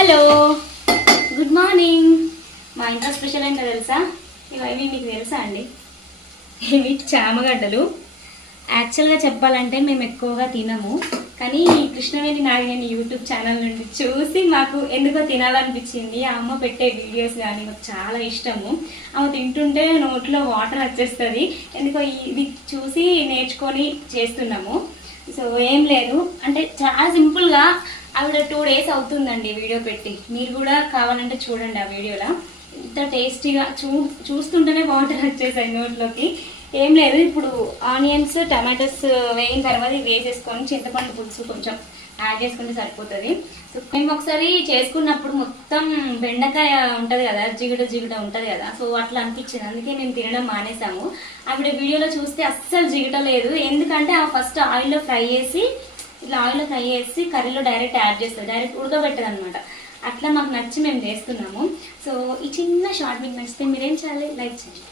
Hello, good morning. మా ఇంట్లో special ఏంటో తెలుసా? ఇవి మీకు తెలుసా అండి? ఇవి చామగడ్డలు. యాక్చువల్గా చెప్పాలంటే మేము ఎక్కువగా తినము, కానీ కృష్ణవేణి నాగిని యూట్యూబ్ ఛానల్ నుండి చూసి మాకు ఎందుకో తినాలనిపించింది. ఆ అమ్మ పెట్టే వీడియోస్ కానీ మాకు చాలా ఇష్టము. ఆమె తింటుంటే నోట్లో వాటర్ వచ్చేస్తుంది. ఎందుకో ఇది చూసి నేర్చుకొని చేస్తున్నాము. సో ఏం లేదు, అంటే చాలా సింపుల్గా ఆవిడ 2 days అవుతుందండి వీడియో పెట్టి. మీరు కూడా కావాలంటే చూడండి ఆ వీడియోలో. ఇంత టేస్టీగా చూస్తుంటేనే వాటర్ వచ్చేసాయి నోట్లోకి. ఏం లేదు, ఇప్పుడు ఆనియన్స్ టమాటోస్ వేగిన తర్వాత వేసేసుకొని చింతపండు పులుసు కొంచెం యాడ్ చేసుకుంటే సరిపోతుంది. సో మేము ఒకసారి చేసుకున్నప్పుడు మొత్తం బెండకాయ ఉంటుంది కదా, జిగుట ఉంటుంది కదా, సో అట్లా అనిపించింది. అందుకే మేము తినడం మానేసాము. ఆవిడ వీడియోలో చూస్తే అస్సలు జిగుట లేదు. ఎందుకంటే ఆ ఫస్ట్ ఆయిల్లో ఫ్రై చేసి కర్రీలో డైరెక్ట్ యాడ్ చేస్తుంది, డైరెక్ట్ ఉడకబెట్టదు అనమాట. అట్లా మాకు నచ్చి మేము చేస్తున్నాము. సో ఈ చిన్న షార్ట్ మీకు నచ్చితే మీరేం చేయాలి? లైక్ చేయండి.